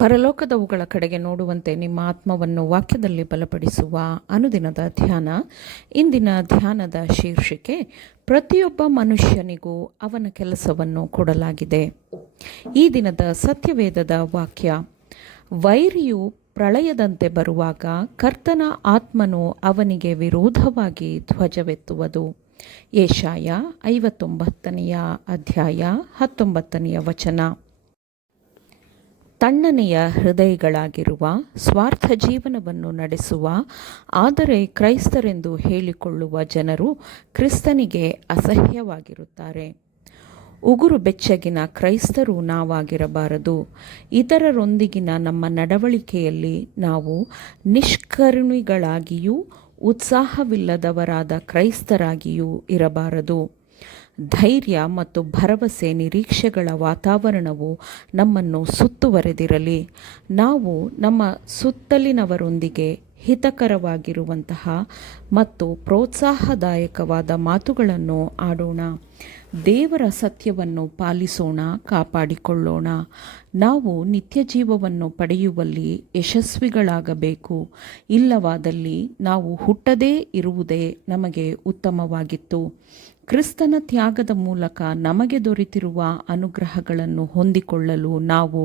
ಪರಲೋಕದವುಗಳ ಕಡೆಗೆ ನೋಡುವಂತೆ ನಿಮ್ಮ ಆತ್ಮವನ್ನು ವಾಕ್ಯದಲ್ಲಿ ಬಲಪಡಿಸುವ ಅನುದಿನದ ಧ್ಯಾನ. ಇಂದಿನ ಧ್ಯಾನದ ಶೀರ್ಷಿಕೆ, ಪ್ರತಿಯೊಬ್ಬ ಮನುಷ್ಯನಿಗೂ ಅವನ ಕೆಲಸವನ್ನು ಕೊಡಲಾಗಿದೆ. ಈ ದಿನದ ಸತ್ಯವೇದದ ವಾಕ್ಯ, ವೈರಿಯು ಪ್ರಳಯದಂತೆ ಬರುವಾಗ ಕರ್ತನ ಆತ್ಮನು ಅವನಿಗೆ ವಿರೋಧವಾಗಿ ಧ್ವಜವೆತ್ತುವುದು. ಯೆಶಾಯ 59ನೇ ಅಧ್ಯಾಯ 19ನೇ ವಚನ. ತಣ್ಣನೆಯ ಹೃದಯಗಳಾಗಿರುವ, ಸ್ವಾರ್ಥ ಜೀವನವನ್ನು ನಡೆಸುವ, ಆದರೆ ಕ್ರೈಸ್ತರೆಂದು ಹೇಳಿಕೊಳ್ಳುವ ಜನರು ಕ್ರಿಸ್ತನಿಗೆ ಅಸಹ್ಯವಾಗಿರುತ್ತಾರೆ. ಉಗುರು ಬೆಚ್ಚಗಿನ ಕ್ರೈಸ್ತರು ನಾವಾಗಿರಬಾರದು. ಇತರರೊಂದಿಗಿನ ನಮ್ಮ ನಡವಳಿಕೆಯಲ್ಲಿ ನಾವು ನಿಷ್ಕರುಣಿಗಳಾಗಿಯೂ ಉತ್ಸಾಹವಿಲ್ಲದವರಾದ ಕ್ರೈಸ್ತರಾಗಿಯೂ ಇರಬಾರದು. ಧೈರ್ಯ ಮತ್ತು ಭರವಸೆ, ನಿರೀಕ್ಷೆಗಳ ವಾತಾವರಣವು ನಮ್ಮನ್ನು ಸುತ್ತುವರೆದಿರಲಿ. ನಾವು ನಮ್ಮ ಸುತ್ತಲಿನವರೊಂದಿಗೆ ಹಿತಕರವಾಗಿರುವಂತಹ ಮತ್ತು ಪ್ರೋತ್ಸಾಹದಾಯಕವಾದ ಮಾತುಗಳನ್ನು ಆಡೋಣ. ದೇವರ ಸತ್ಯವನ್ನು ಪಾಲಿಸೋಣ, ಕಾಪಾಡಿಕೊಳ್ಳೋಣ. ನಾವು ನಿತ್ಯ ಜೀವವನ್ನು ಪಡೆಯುವಲ್ಲಿ ಯಶಸ್ವಿಗಳಾಗಬೇಕು. ಇಲ್ಲವಾದಲ್ಲಿ ನಾವು ಹುಟ್ಟದೇ ಇರುವುದೇ ನಮಗೆ ಉತ್ತಮವಾಗಿತ್ತು. ಕ್ರಿಸ್ತನ ತ್ಯಾಗದ ಮೂಲಕ ನಮಗೆ ದೊರೆತಿರುವ ಅನುಗ್ರಹಗಳನ್ನು ಹೊಂದಿಕೊಳ್ಳಲು ನಾವು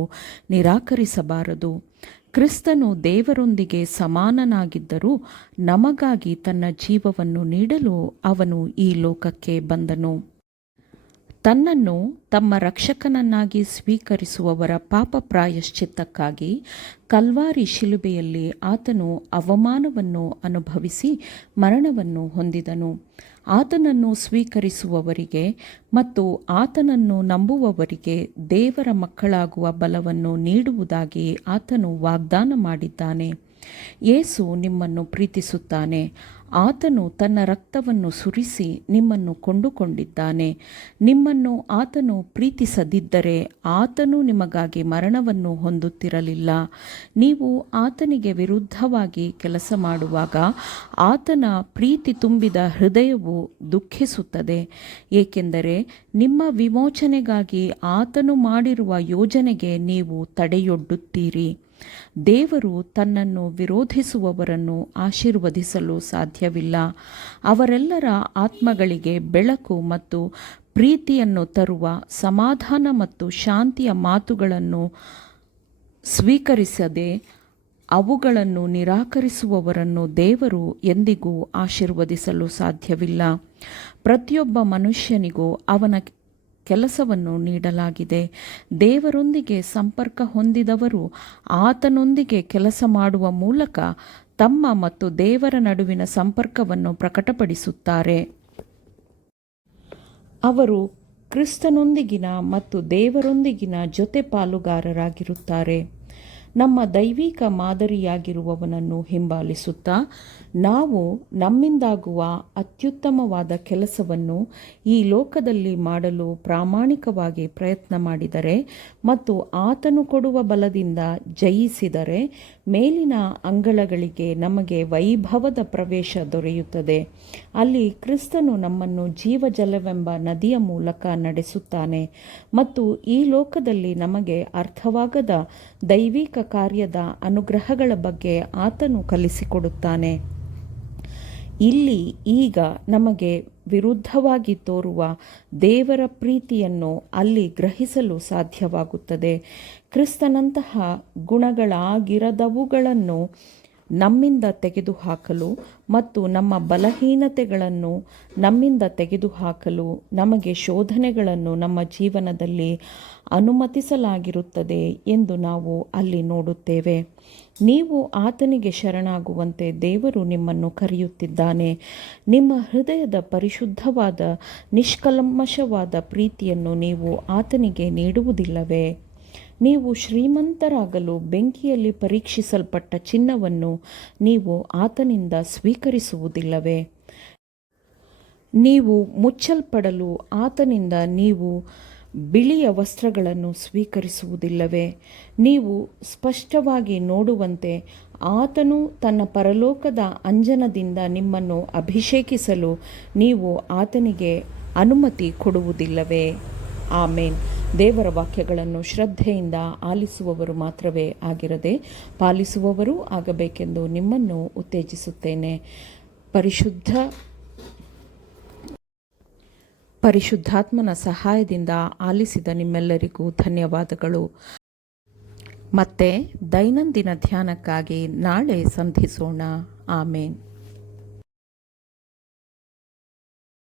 ನಿರಾಕರಿಸಬಾರದು. ಕ್ರಿಸ್ತನು ದೇವರೊಂದಿಗೆ ಸಮಾನನಾಗಿದ್ದರೂ ನಮಗಾಗಿ ತನ್ನ ಜೀವವನ್ನು ನೀಡಲು ಅವನು ಈ ಲೋಕಕ್ಕೆ ಬಂದನು. ತನ್ನನ್ನು ತಮ್ಮ ರಕ್ಷಕನನ್ನಾಗಿ ಸ್ವೀಕರಿಸುವವರ ಪಾಪ ಪ್ರಾಯಶ್ಚಿತ್ತಕ್ಕಾಗಿ ಕಲ್ವಾರಿ ಶಿಲುಬೆಯಲ್ಲಿ ಆತನು ಅವಮಾನವನ್ನು ಅನುಭವಿಸಿ ಮರಣವನ್ನು ಹೊಂದಿದನು. ಆತನನ್ನು ಸ್ವೀಕರಿಸುವವರಿಗೆ ಮತ್ತು ಆತನನ್ನು ನಂಬುವವರಿಗೆ ದೇವರ ಮಕ್ಕಳಾಗುವ ಬಲವನ್ನು ನೀಡುವುದಾಗಿ ಆತನು ವಾಗ್ದಾನ ಮಾಡಿದ್ದಾನೆ. ಯೇಸು ನಿಮ್ಮನ್ನು ಪ್ರೀತಿಸುತ್ತಾನೆ. ಆತನು ತನ್ನ ರಕ್ತವನ್ನು ಸುರಿಸಿ ನಿಮ್ಮನ್ನು ಕೊಂಡುಕೊಂಡಿದ್ದಾನೆ. ನಿಮ್ಮನ್ನು ಆತನು ಪ್ರೀತಿಸದಿದ್ದರೆ ಆತನು ನಿಮಗಾಗಿ ಮರಣವನ್ನು ಹೊಂದುತ್ತಿರಲಿಲ್ಲ. ನೀವು ಆತನಿಗೆ ವಿರುದ್ಧವಾಗಿ ಕೆಲಸ ಮಾಡುವಾಗ ಆತನ ಪ್ರೀತಿ ತುಂಬಿದ ಹೃದಯವು ದುಃಖಿಸುತ್ತದೆ, ಏಕೆಂದರೆ ನಿಮ್ಮ ವಿಮೋಚನೆಗಾಗಿ ಆತನು ಮಾಡಿರುವ ಯೋಜನೆಗೆ ನೀವು ತಡೆಯೊಡ್ಡುತ್ತೀರಿ. ದೇವರು ತನ್ನನ್ನು ವಿರೋಧಿಸುವವರನ್ನು ಆಶೀರ್ವದಿಸಲು ಸಾಧ್ಯವಿಲ್ಲ. ಅವರೆಲ್ಲರ ಆತ್ಮಗಳಿಗೆ ಬೆಳಕು ಮತ್ತು ಪ್ರೀತಿಯನ್ನು ತರುವ ಸಮಾಧಾನ ಮತ್ತು ಶಾಂತಿಯ ಮಾತುಗಳನ್ನು ಸ್ವೀಕರಿಸದೆ ಅವುಗಳನ್ನು ನಿರಾಕರಿಸುವವರನ್ನು ದೇವರು ಎಂದಿಗೂ ಆಶೀರ್ವದಿಸಲು ಸಾಧ್ಯವಿಲ್ಲ. ಪ್ರತಿಯೊಬ್ಬ ಮನುಷ್ಯನಿಗೂ ಅವನ ಕೆಲಸವನ್ನು ನೀಡಲಾಗಿದೆ. ದೇವರೊಂದಿಗೆ ಸಂಪರ್ಕ ಹೊಂದಿದವರು ಆತನೊಂದಿಗೆ ಕೆಲಸ ಮಾಡುವ ಮೂಲಕ ತಮ್ಮ ಮತ್ತು ದೇವರ ನಡುವಿನ ಸಂಪರ್ಕವನ್ನು ಪ್ರಕಟಪಡಿಸುತ್ತಾರೆ. ಅವರು ಕ್ರಿಸ್ತನೊಂದಿಗಿನ ಮತ್ತು ದೇವರೊಂದಿಗಿನ ಜೊತೆ ಪಾಲುಗಾರರಾಗಿರುತ್ತಾರೆ. ನಮ್ಮ ದೈವಿಕ ಮಾದರಿಯಾಗಿರುವವನನ್ನು ಹಿಂಬಾಲಿಸುತ್ತಾ ನಾವು ನಮ್ಮಿಂದಾಗುವ ಅತ್ಯುತ್ತಮವಾದ ಕೆಲಸವನ್ನು ಈ ಲೋಕದಲ್ಲಿ ಮಾಡಲು ಪ್ರಾಮಾಣಿಕವಾಗಿ ಪ್ರಯತ್ನ ಮಾಡಿದರೆ ಮತ್ತು ಆತನು ಕೊಡುವ ಬಲದಿಂದ ಜಯಿಸಿದರೆ ಮೇಲಿನ ಅಂಗಳಗಳಿಗೆ ನಮಗೆ ವೈಭವದ ಪ್ರವೇಶ ದೊರೆಯುತ್ತದೆ. ಅಲ್ಲಿ ಕ್ರಿಸ್ತನು ನಮ್ಮನ್ನು ಜೀವಜಲವೆಂಬ ನದಿಯ ಮೂಲಕ ನಡೆಸುತ್ತಾನೆ ಮತ್ತು ಈ ಲೋಕದಲ್ಲಿ ನಮಗೆ ಅರ್ಥವಾಗದ ದೈವಿಕ ಕಾರ್ಯದ ಅನುಗ್ರಹಗಳ ಬಗ್ಗೆ ಆತನು ಕಲಿಸಿಕೊಡುತ್ತಾನೆ. ಇಲ್ಲಿ ಈಗ ನಮಗೆ ವಿರುದ್ಧವಾಗಿ ತೋರುವ ದೇವರ ಪ್ರೀತಿಯನ್ನು ಅಲ್ಲಿ ಗ್ರಹಿಸಲು ಸಾಧ್ಯವಾಗುತ್ತದೆ. ಕ್ರಿಸ್ತನಂತಹ ಗುಣಗಳಾಗಿರದವುಗಳನ್ನು ನಮ್ಮಿಂದ ತೆಗೆದುಹಾಕಲು ಮತ್ತು ನಮ್ಮ ಬಲಹೀನತೆಗಳನ್ನು ನಮ್ಮಿಂದ ತೆಗೆದುಹಾಕಲು ನಮಗೆ ಶೋಧನೆಗಳನ್ನು ನಮ್ಮ ಜೀವನದಲ್ಲಿ ಅನುಮತಿಸಲಾಗಿರುತ್ತದೆ ಎಂದು ನಾವು ಅಲ್ಲಿ ನೋಡುತ್ತೇವೆ. ನೀವು ಆತನಿಗೆ ಶರಣಾಗುವಂತೆ ದೇವರು ನಿಮ್ಮನ್ನು ಕರೆಯುತ್ತಿದ್ದಾನೆ. ನಿಮ್ಮ ಹೃದಯದ ಪರಿಶುದ್ಧವಾದ ನಿಷ್ಕಲ್ಮಶವಾದ ಪ್ರೀತಿಯನ್ನು ನೀವು ಆತನಿಗೆ ನೀಡುವುದಿಲ್ಲವೇ? ನೀವು ಶ್ರೀಮಂತರಾಗಲು ಬೆಂಕಿಯಲ್ಲಿ ಪರೀಕ್ಷಿಸಲ್ಪಟ್ಟ ಚಿನ್ನವನ್ನು ನೀವು ಆತನಿಂದ ಸ್ವೀಕರಿಸುವುದಿಲ್ಲವೇ? ನೀವು ಮುಚ್ಚಲ್ಪಡಲು ಆತನಿಂದ ನೀವು ಬಿಳಿಯ ವಸ್ತ್ರಗಳನ್ನು ಸ್ವೀಕರಿಸುವುದಿಲ್ಲವೇ? ನೀವು ಸ್ಪಷ್ಟವಾಗಿ ನೋಡುವಂತೆ ಆತನು ತನ್ನ ಪರಲೋಕದ ಅಂಜನದಿಂದ ನಿಮ್ಮನ್ನು ಅಭಿಷೇಕಿಸಲು ನೀವು ಆತನಿಗೆ ಅನುಮತಿ ಕೊಡುವುದಿಲ್ಲವೇ? ಆಮೇನ್. ದೇವರ ವಾಕ್ಯಗಳನ್ನು ಶ್ರದ್ಧೆಯಿಂದ ಆಲಿಸುವವರು ಮಾತ್ರವೇ ಆಗಿರದೆ ಪಾಲಿಸುವವರೂ ಆಗಬೇಕೆಂದು ನಿಮ್ಮನ್ನು ಉತ್ತೇಜಿಸುತ್ತೇನೆ. ಪರಿಶುದ್ಧಾತ್ಮನ ಸಹಾಯದಿಂದ ಆಲಿಸಿದ ನಿಮ್ಮೆಲ್ಲರಿಗೂ ಧನ್ಯವಾದಗಳು. ಮತ್ತೆ ದೈನಂದಿನ ಧ್ಯಾನಕ್ಕಾಗಿ ನಾಳೆ ಸಂಧಿಸೋಣ. ಆಮೇನ್.